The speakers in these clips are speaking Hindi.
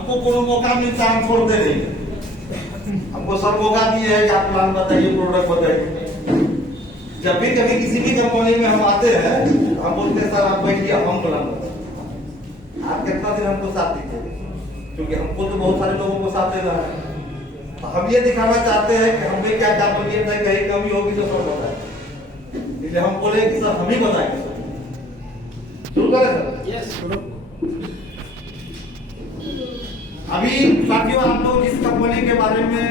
हमको कोनो मौका मिलता है हम छोड़ते नहीं। हमको सब मौका दिए है कि आप प्लान बताइए, प्रोडक्ट बताइए। जब भी कभी किसी भी कंपनी में हम आते हैं हम बोलते हैं सर आप बैठिए हम प्लान बताएं। आप कितना दिन हमको साथ दीजिए, क्योंकि हमको तो बहुत सारे लोगों को साथ देना है। तो हम ये दिखाना चाहते हैं कि हमें क्या काबिलियत है, कहीं कमी होगी तो सब बताएं। इसलिए हम बोले कि सर हम ही बताएंगे। शुरू करें सर? यस। अभी साथियों आप लोग जिस कंपनी के बारे में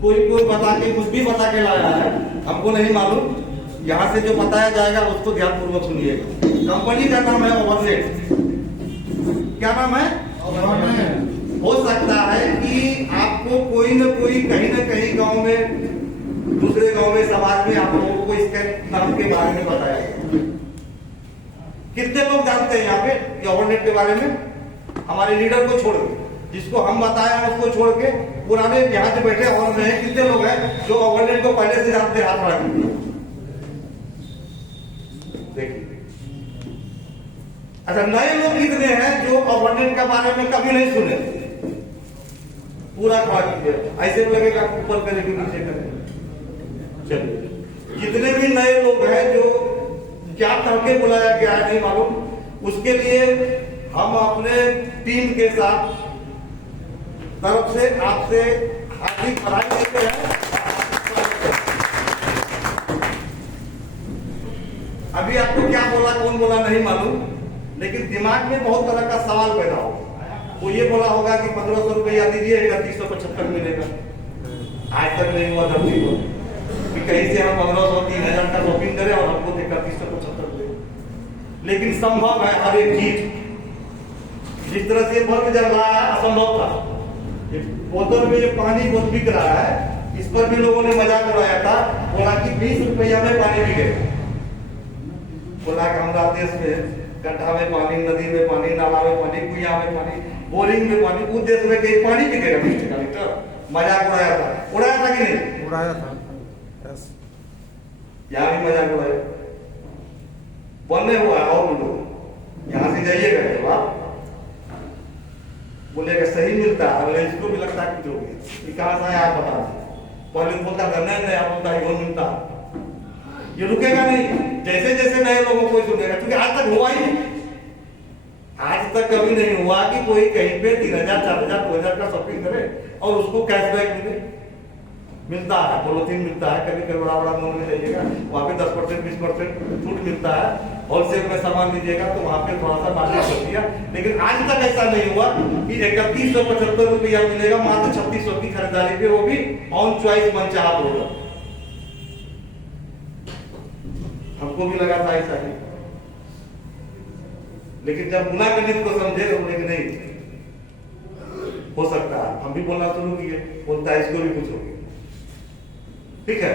कोई बता के कुछ भी बता के लाया है हमको नहीं मालूम, यहाँ से जो बताया जाएगा उसको ध्यानपूर्वक सुनिएगा। कंपनी का नाम है ओवरलेट। क्या नाम है? ओवरलेट। हो सकता है कि आपको कोई न कहीं गांव में, दूसरे गांव में, समाज में आप लोगों को इसके नाम के बारे में बताया गया। कितने लोग जानते हैं यहाँ पे ओवरलेट के बारे में? हमारे लीडर को छोड़ के, जिसको हम बताया उसको छोड़ के पुराने यहाँ से बैठे और में कितने लोग हैं जो ओवरलेट को पहले से जानते? हाथ बढ़ा के देखिए। अच्छा, नए लोग कितने हैं जो ओवरलेट के बारे में कभी नहीं सुने? पूरा खड़ा कीजिए, ऐसे लगेगा ऊपर करेंगे नीचे करेंगे। चलिए, जितने भी नए लोग हैं जो क्या करके बुलाया गया है नहीं मालूम, उसके लिए हम अपने टीम के साथ तरफ से आपसे हार्दिक बधाई देते हैं। अभी आपको क्या बोला कौन बोला नहीं मालूम, लेकिन दिमाग में बहुत तरह का सवाल पैदा हो। वो ये बोला होगा कि 1500 रुपया दीजिए 3175 मिलेगा। आज तक नहीं हुआ धरती को कि कहीं से हम 1500 3000 का शॉपिंग करें और हमको 3175 दे। लेकिन संभव है हर एक चीज। जिस तरह से बल्ब जल रहा है असंभव था। बोतल में जो पानी बहुत बिक रहा है, इस पर भी लोगों ने मजाक उड़ाया था, बोला कि 20 रुपया में पानी बिकेगा। बोला कि हमारा देश में गड्ढा में पानी, नदी में पानी, नाला में पानी, कुइया में पानी, बोरिंग में पानी, उस देश में कहीं पानी बिकेगा 20 टका लीटर। मजाक उड़ाया था। उड़ाया था कि नहीं? उड़ाया था। यहाँ भी मजाक उड़ाया बनने हुआ है। और लोग यहाँ से जाइएगा जब आप बोलेगा सही मिलता है, अगले इसको भी लगता है कुछ हो गया, ये कहाँ से आया आप बता दें। पहले बोलता था नहीं आप बोलता है मिलता, ये रुकेगा नहीं। जैसे जैसे नए लोगों को सुनेगा, क्योंकि आज तक हुआ ही नहीं। आज तक कभी नहीं हुआ कि कोई कहीं पे 3000 4000 2000 का शॉपिंग करे और उसको कैशबैक मिले। मिलता है, पॉलिथीन मिलता है, कभी कभी बड़ा मॉल में जाइएगा वहाँ पे 10% 20% छूट मिलता है। होलसेल में सामान लीजिएगा तो वहाँ पे थोड़ा सा मार्जिन होती है। लेकिन आज तक ऐसा नहीं हुआ कि 3175 रुपया मिलेगा मात्र 3600 की खरीदारी पे, वो भी ऑन चॉइस मनचाहा प्रोडक्ट। हमको भी लगा था ऐसा ही, लेकिन जब गुना गणित को समझे तो बोले कि नहीं हो सकता है। हम भी बोलना शुरू किए, बोलता है इसको भी पूछोगे, ठीक है।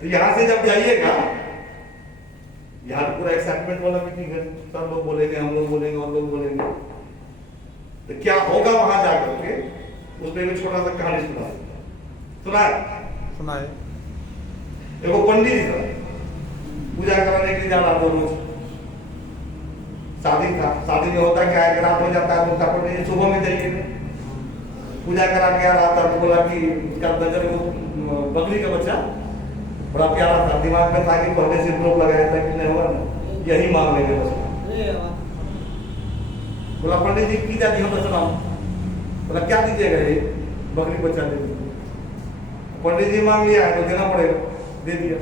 तो यहां से जब जाइएगा, यहाँ पूरा एक्साइटमेंट वाला मीटिंग है, सब लोग बोलेंगे, हम लोग बोलेंगे और लोग बोलेंगे। तो क्या होगा वहां जाकर के, उसमें भी छोटा सा कहानी सुना है। देखो पंडित जी था, पूजा कराने के लिए जा रहा था रोज। शादी था, शादी में होता क्या है, रात हो जाता है तो उसका पंडित सुबह में जाइए। पूजा करा के आ रहा था तो बोला कि उसका नजर वो बकरी का बच्चा बड़ा प्यारा था, दिमाग में था कि पहले से रोक लगाया था कि नहीं होगा ना, यही मांग लेंगे बस। बोला पंडित जी की जाती हम बस मांग। बोला क्या दीजिएगा? ये बकरी बच्चा दे दीजिए। पंडित जी मांग लिया है तो देना पड़ेगा, दे दिया।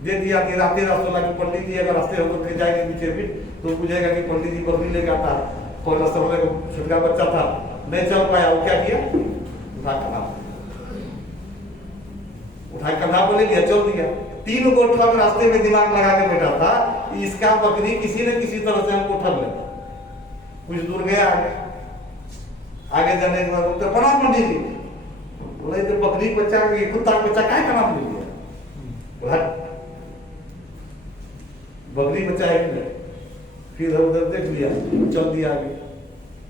कि रास्ते सोला कि पंडित जी अगर रास्ते होकर फिर जाएंगे पीछे भी तो पूछेगा कि पंडित जी बकरी लेके आता है। कोई रास्ते वाले छोटा बच्चा था नहीं चल पाया, वो क्या किया, उठा कंधा बोले दिया, चल दिया। 3 गोठा में रास्ते में दिमाग लगा के बैठा था, इसका बकरी किसी न किसी तरह से हमको उठा ले। कुछ दूर गया, आगे जाने के बाद तो प्रणाम पंडित जी। बोले तो बकरी बच्चा कुत्ता बच्चा क्या का नाम ले लिया? बकरी बच्चा है। फिर उधर देख लिया, चल दिया आगे।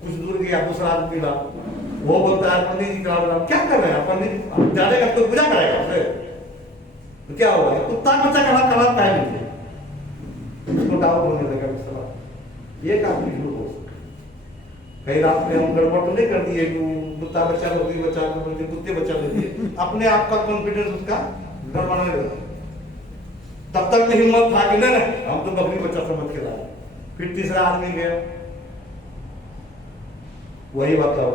कुछ दूर गया, दूसरा आदमी मिला, वो बोलता है पंडित जी का क्या कर रहे हैं पंडित? जानेगा तो पूजा करेगा उसे, तो क्या होगा? कुत्ता बच्चा कहा खराब है मुझे, उसको डाउट होने लगा। ये काम हो, कहीं रात में हम गड़बड़ तो नहीं कर दिए कि कुत्ता बच्चा बकरी बच्चा कुत्ते बच्चा ले दिए, अपने आप का कॉन्फिडेंस उसका गड़बड़ाने लगा। तब तक में हिम्मत था कि नहीं हम तो बकरी बच्चा समझ के लाए। फिर तीसरा आदमी गया, वही बताओ,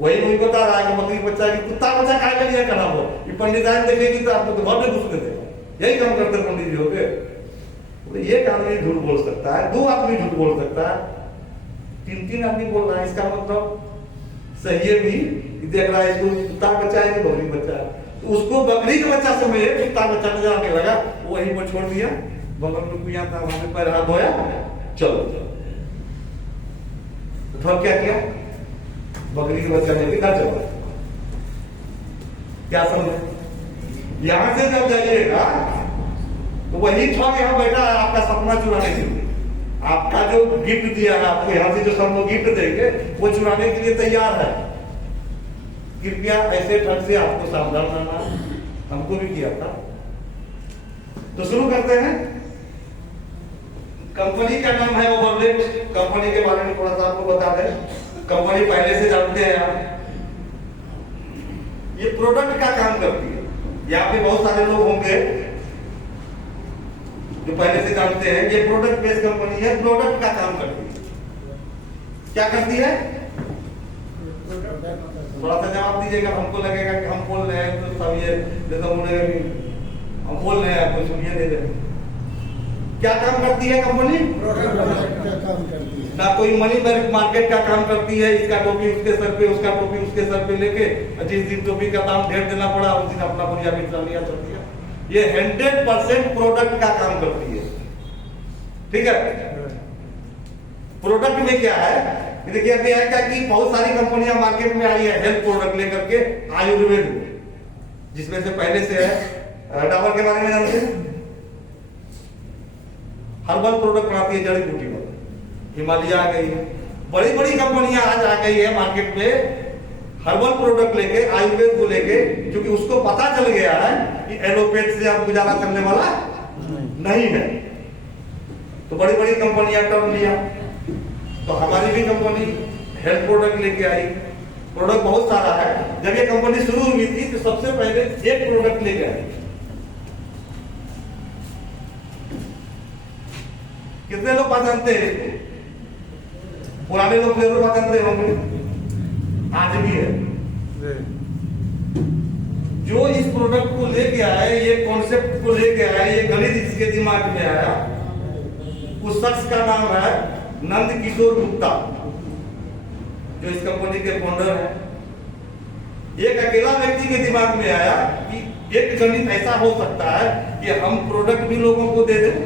वही बता रहा है कि बकरी बच्चा की कुत्ता बच्चा काय के लिए करा हो, ये पंडिताइन देखेगी तो आपको तो घर में घुसने देगा। यही काम करते पंडित जी हो गए। तो एक आदमी झूठ बोल सकता है, दो आदमी झूठ बोल सकता है, तीन आदमी बोल रहा है, इसका मतलब सही है भी देख रहा है इसको कुत्ता बच्चा है कि बकरी बच्चा है। तो उसको बकरी का बच्चा समझे, कुत्ता बच्चा नजर आने लगा, वहीं पर छोड़ दिया, बगल में कुआं था वहां पे पैर हाथ धोया, चलो तो क्या किया, बकरी का बच्चा लेके घर चला। क्या समझे, यहां से जब जाइएगा तो वही ठग यहाँ बैठा है आपका सपना चुराने के लिए। आपका जो गिफ्ट दिया है आपको, यहाँ से जो सब लोग गिफ्ट देंगे वो चुराने के लिए तैयार है। कृपया ऐसे ठग से आपको सावधान रहना, हमको भी किया था। तो शुरू करते हैं। कंपनी का नाम है ओवरलेट। कंपनी के बारे में थोड़ा सा आपको बता दें, कंपनी पहले से जानते हैं आप, ये प्रोडक्ट का काम करती है। यहाँ पे बहुत सारे लोग होंगे जो पहले से जानते हैं, ये प्रोडक्ट बेस्ड कंपनी है, प्रोडक्ट का काम करती है। क्या करती है, थोड़ा सा जवाब दीजिएगा, हमको लगेगा कि हम बोल रहे हैं तो सब ये जैसा बोलेगा कि हम बोल रहे हैं आपको सुनिए दे रहे। क्या काम करती है कंपनी, प्रोडक्ट का काम करती है। ना कोई मनी मार्केट का काम करती है, इसका टोपी उसके सर पे, उसका टोपी उसके सर पे लेके जिस दिन टोपी का दाम ढेर देना पड़ा उस दिन अपना बढ़िया बिचरा लिया चलती है। ये 100% प्रोडक्ट का काम करती है। ठीक है, प्रोडक्ट में क्या है, देखिए अभी है क्या कि बहुत सारी कंपनियां मार्केट में आई है हेल्थ प्रोडक्ट लेकर के, आयुर्वेद जिसमें से पहले से है डाबर के बारे में जानते हैं, हर्बल प्रोडक्ट बनाती है, जड़ी बूटी वाला, हिमालय आ गई है, बड़ी बड़ी कंपनियां आज आ गई है मार्केट में हर्बल प्रोडक्ट लेके, आयुर्वेद को लेके, क्योंकि उसको पता चल गया है कि एलोपैथ से आप गुजारा करने वाला नहीं है। तो बड़ी बड़ी कंपनियां टर्न लिया, तो हमारी भी कंपनी हेल्थ प्रोडक्ट लेके आई। प्रोडक्ट बहुत सारा है। जब ये कंपनी शुरू हुई थी तो सबसे पहले एक प्रोडक्ट लेके आई। कितने लोग बात जानते हैं, पुराने लोग जरूर बात जानते होंगे, आज भी है। जो इस प्रोडक्ट को लेके आए, ये कॉन्सेप्ट को लेके आए, ये गणित इसके दिमाग में आया, उस शख्स का नाम है नंद किशोर गुप्ता, जो इस कंपनी के फाउंडर हैं। एक अकेला व्यक्ति के दिमाग में आया कि एक गणित ऐसा हो सकता है कि हम प्रोडक्ट भी लोगों को दे दें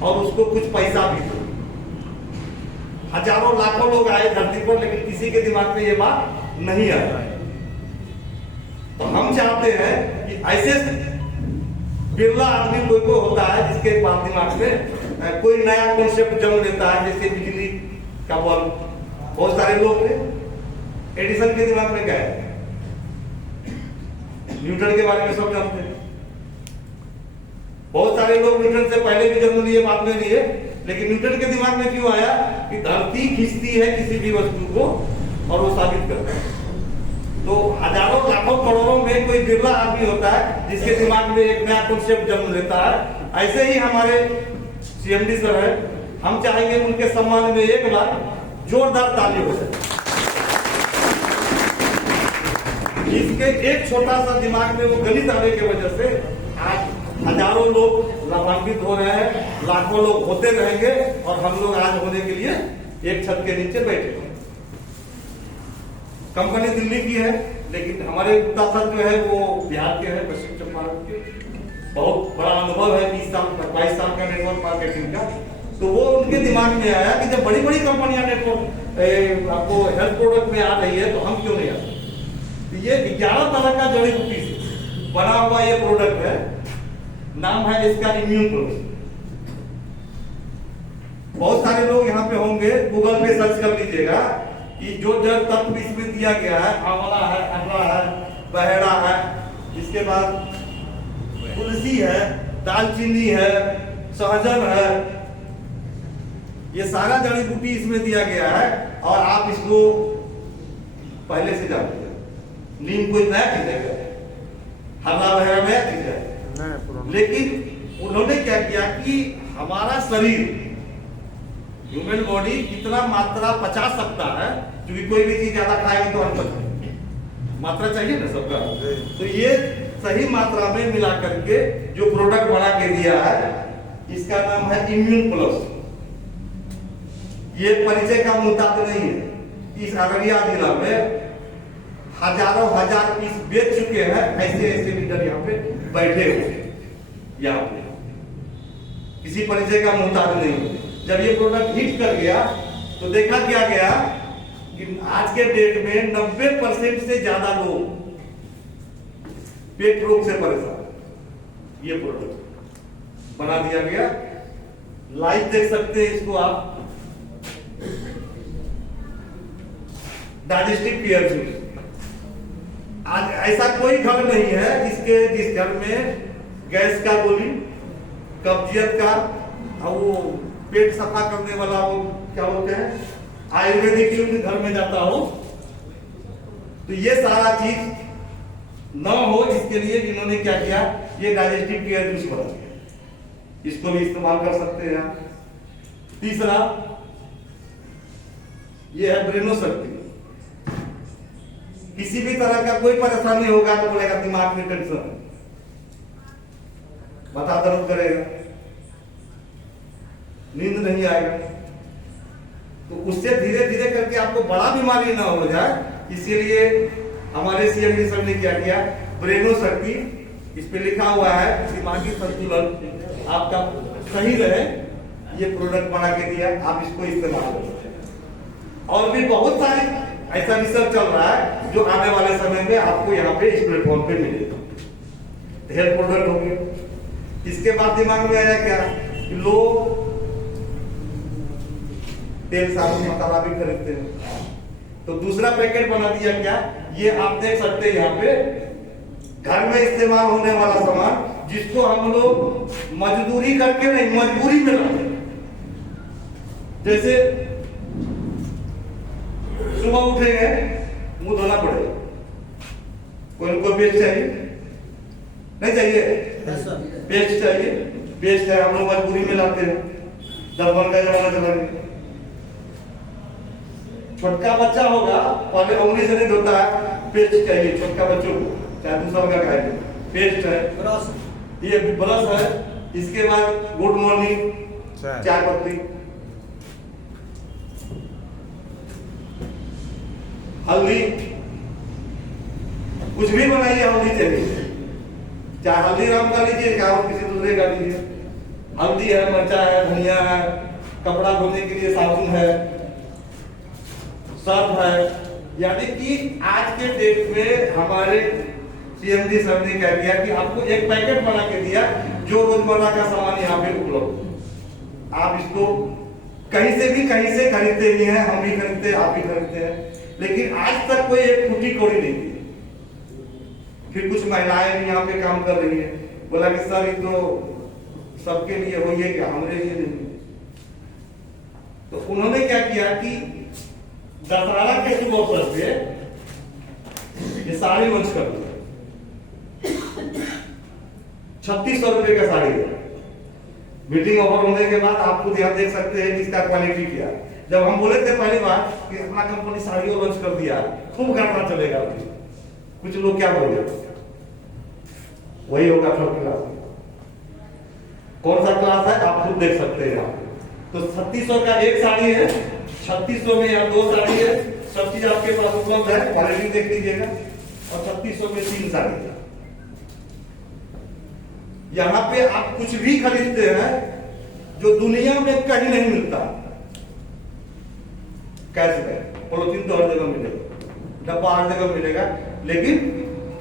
और उसको कुछ पैसा भी दे। हजारों लाखों लोग आए धरती पर, लेकिन किसी के दिमाग में ये बात नहीं आया। तो हम चाहते हैं कि ऐसे बिरला आदमी कोई को होता है जिसके पास दिमाग में कोई नया कॉन्सेप्ट जन्म लेता है, जैसे बिजली का बल्ब। बहुत सारे लोग थे, एडिसन के दिमाग में क्या है, न्यूटन के बारे में सब जानते हैं। बहुत सारे लोग न्यूटन से पहले भी जन्म लिए, बाद में लिए, लेकिन न्यूटन के दिमाग में क्यों आया कि धरती खींचती है किसी भी वस्तु को और वो साबित करता है। तो हजारों लाखों करोड़ों में कोई बिरला आदमी होता है जिसके दिमाग में एक नया कॉन्सेप्ट जन्म लेता है। ऐसे ही हमारे सीएमडी सर है, हम चाहेंगे उनके सम्मान में एक बार जोरदार ताली हो जाए। इसके एक छोटा सा दिमाग में वो गणित आने की वजह से आज हजारों लोग लाभान्वित हो रहे हैं, लाखों लोग होते रहेंगे, और हम लोग आज होने के लिए एक छत के नीचे बैठे हैं। कंपनी दिल्ली की है, लेकिन हमारे गुप्ता सर जो है वो बिहार के हैं, पश्चिम चंपारण के। बहुत बड़ा अनुभव है, 22 साल का नेटवर्क मार्केटिंग का। तो वो उनके दिमाग में आया कि जब बड़ी बड़ी कंपनियां नेटवर्क आपको हेल्थ प्रोडक्ट में आ रही है तो हम क्यों नहीं आ सकते। ये 11 तरह का जड़ी बूटी से बना हुआ ये प्रोडक्ट है, नाम है इसका इम्यून प्लस। बहुत सारे लोग यहाँ पे होंगे, गूगल पे सर्च कर लीजिएगा कि जो जड़ तत्व इसमें दिया गया है, आंवला है, अमला है, बहेड़ा है, इसके बाद तुलसी है, दालचीनी है, सहजन है, ये सारा जड़ी बूटी इसमें दिया गया है और आप इसको पहले से जानते हैं। नीम कोई नया चीज है, हरा वगैरह नया चीज है, लेकिन उन्होंने क्या किया कि हमारा शरीर, ह्यूमन बॉडी कितना मात्रा पचा सकता है, क्योंकि कोई भी चीज ज्यादा खाएगी तो अनपच मात्रा चाहिए ना सबका, तो ये सही मात्रा में मिला करके जो प्रोडक्ट बना के दिया है, इसका नाम है इम्यून प्लस। ये परिचय का मुताबिक नहीं है। इस अररिया जिला में हजारों हजार पीस बेच चुके हैं, ऐसे ऐसे लीडर यहाँ पे बैठे हुए, यहाँ पे किसी परिचय का मुताबिक नहीं। जब ये प्रोडक्ट हिट कर गया तो देखा क्या गया कि आज के डेट में 90% से ज्यादा लोग पेट रोग से परेशान। ये प्रोडक्ट बना दिया गया, लाइव देख सकते हैं इसको आप। डाइजेस्टिव केयर जूस, आज ऐसा कोई घर नहीं है जिस घर में गैस का गोली, कब्जियत का और वो पेट सफा करने वाला वो क्या बोलते हैं आयुर्वेदिक यूज घर में जाता हो। तो ये सारा चीज न हो, इसके लिए इन्होंने क्या किया, ये डाइजेस्टिव केयर जूस बना दिया, इसको भी इस्तेमाल कर सकते हैं। तीसरा ये है ब्रेनो शक्ति। किसी भी तरह का कोई परेशानी होगा तो बोलेगा दिमाग में टेंशन, माथा दर्द करेगा, नींद नहीं आएगा, तो उससे धीरे धीरे करके आपको बड़ा बीमारी ना हो जाए, इसीलिए हमारे सीएमडी सर ने क्या किया, ब्रेनो शक्ति, इस पे लिखा हुआ है दिमागी संतुलन आपका सही रहे, ये प्रोडक्ट बना के दिया, आप इसको इस्तेमाल कर सकते हैं। और भी बहुत सारे ऐसा रिसर्च चल रहा है जो आने वाले समय में आपको यहाँ पे इस प्लेटफॉर्म पे मिलेगा। हेल्थ प्रोडक्ट हो गए। इसके बाद दिमाग में आया क्या कि लोग तेल साबुन मसाला भी खरीदते हैं, तो दूसरा पैकेट बना दिया क्या, ये आप देख सकते हैं यहाँ पे घर में इस्तेमाल होने वाला सामान, जिसको हम लोग मजदूरी करके नहीं, मजबूरी में लाते हैं। जैसे सुबह उठेंगे, मुंह धोना पड़ेगा, कोई को पेस्ट चाहिए नहीं चाहिए, पेस्ट चाहिए, पेस्ट है, हम लोग मजबूरी में लाते हैं, दर्पण का जमाना चला गया। छोटका बच्चा होगा, पहले उंगली से नहीं धोता है, पेस्ट चाहिए छोटका बच्चों को, चाहे दूसरा का खाए, पेस्ट है, ये ब्रश है, इसके बाद गुड मॉर्निंग चाय पत्ती, हल्दी, कुछ भी बनाइए हल्दी चाहिए, चाहे हल्दी राम का लीजिए, चाहे किसी दूसरे का लीजिए, हल्दी है, मिर्चा है, धनिया है, कपड़ा धोने के लिए साबुन है, सर्फ है। यानी कि आज के डेट में हमारे सीएमडी सर ने क्या किया कि आपको एक पैकेट बना के दिया, जो रोजमर्रा का सामान यहाँ पे उपलब्ध, आप इसको कहीं से खरीदते ही हैं, हम भी खरीदते हैं, आप भी खरीदते हैं, लेकिन आज तक कोई एक फूटी कौड़ी नहीं दी। फिर कुछ महिलाएं भी यहाँ पे काम कर रही है, बोला कि सर ये तो सबके लिए हो, ये क्या हमारे लिए नहीं। तो उन्होंने क्या किया कि दशहरा के शुभ अवसर पे ये साड़ी लॉन्च कर दिया, 3600 रुपए का साड़ी है। मीटिंग ओवर होने के बाद आप खुद यहाँ देख सकते हैं इसका क्वालिटी क्या है। जब हम बोले थे पहली बार कि अपना कंपनी साड़ियों लॉन्च कर दिया, खूब घटना चलेगा, कुछ लोग क्या बोले, वही होगा थर्ड क्लास। कौन सा क्लास है आप खुद देख सकते हैं। तो 3600 का एक साड़ी है, 3600 में यहाँ 2 साड़ी है, सब चीज आपके पास उपलब्ध है, क्वालिटी देख लीजिएगा। और 3600 में 3 साड़ी है। यहाँ पे आप कुछ भी खरीदते हैं जो दुनिया में कहीं नहीं मिलता, कैशबैक, पॉलिथीन तो हर जगह मिलेगा, डब्बा हर जगह मिलेगा, लेकिन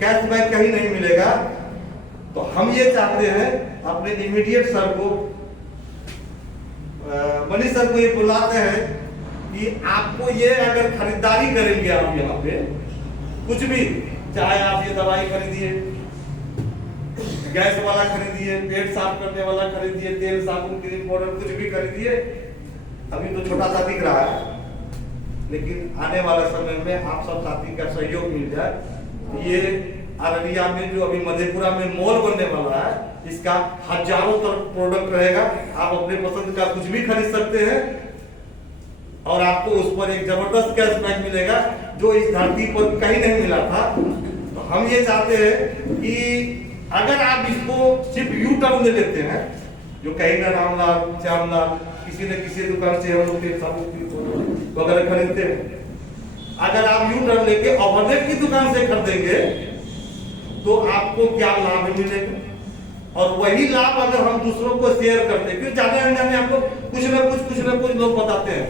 कैशबैक कहीं नहीं मिलेगा। तो हम ये चाहते हैं अपने इमीडिएट सर को, मनीष सर को ये बुलाते हैं कि आपको ये अगर खरीदारी करेंगे आप यहाँ पे कुछ भी, चाहे आप ये दवाई खरीदिए, गैस वाला खरीदिए, पेट साफ करने वाला खरीदिए, तेल साबुन क्रीम पाउडर कुछ भी खरीदिए, अभी तो छोटा सा दिख रहा है, लेकिन आने वाला समय में आप सब साथी का सहयोग मिल जाए, ये अररिया में जो अभी मधेपुरा में मॉल बनने वाला है, इसका हजारों तरह प्रोडक्ट रहेगा। आप अपने पसंद का कुछ भी खरीद सकते हैं और आपको उस पर एक जबरदस्त कैशबैक मिलेगा जो इस धरती पर कहीं नहीं मिला था। तो हम ये चाहते हैं कि अगर आप इसको सिर्फ यू टर्न ले लेते हैं, जो कहीं ना रामलाल श्यामलाल किसी न किसी दुकान से हम लोग के साबुन वगैरह खरीदते हैं, अगर आप यू टर्न लेके ओवरनेट की दुकान से खरीदेंगे तो आपको क्या लाभ मिलेगा, और वही लाभ अगर हम दूसरों को शेयर करते हैं, क्योंकि जाने अनजाने हम लोग कुछ न कुछ लोग बताते हैं,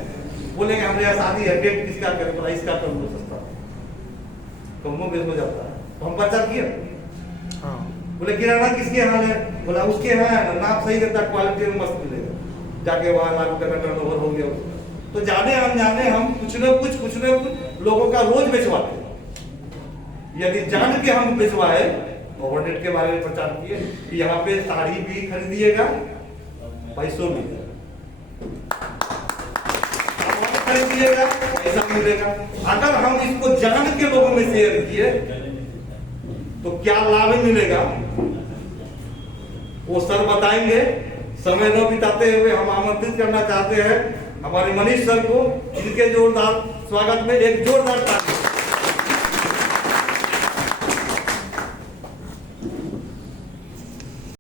बोलेंगे हमारे यहाँ शादी है, पेट किसका करें, प्राइस का कर लो सस्ता, कमो बेच हो जाता है। तो हम बचा किया, बोले किराना किसके यहाँ है, बोला उसके यहाँ है, नाप सही रहता, क्वालिटी में मस्त मिलेगा, जाके वहां लाख रुपए का टर्नओवर हो गया उसका। तो जाने अनजाने हम कुछ न कुछ लोगों का रोज बेचवाते हैं। यदि जान के हम बेचवाए, ओवरनेट के बारे में प्रचार किए कि यहाँ पे साड़ी भी खरीदिएगा, पैसों मिलेगा, खरीदिएगा पैसा मिलेगा। अगर हम इसको जान के लोगों में शेयर किए तो क्या लाभ मिलेगा वो सर बताएंगे। समय न बिताते हुए हम आमंत्रित करना चाहते हैं हमारे मनीष सर को, इनके जोरदार स्वागत में एक जोरदार ताली।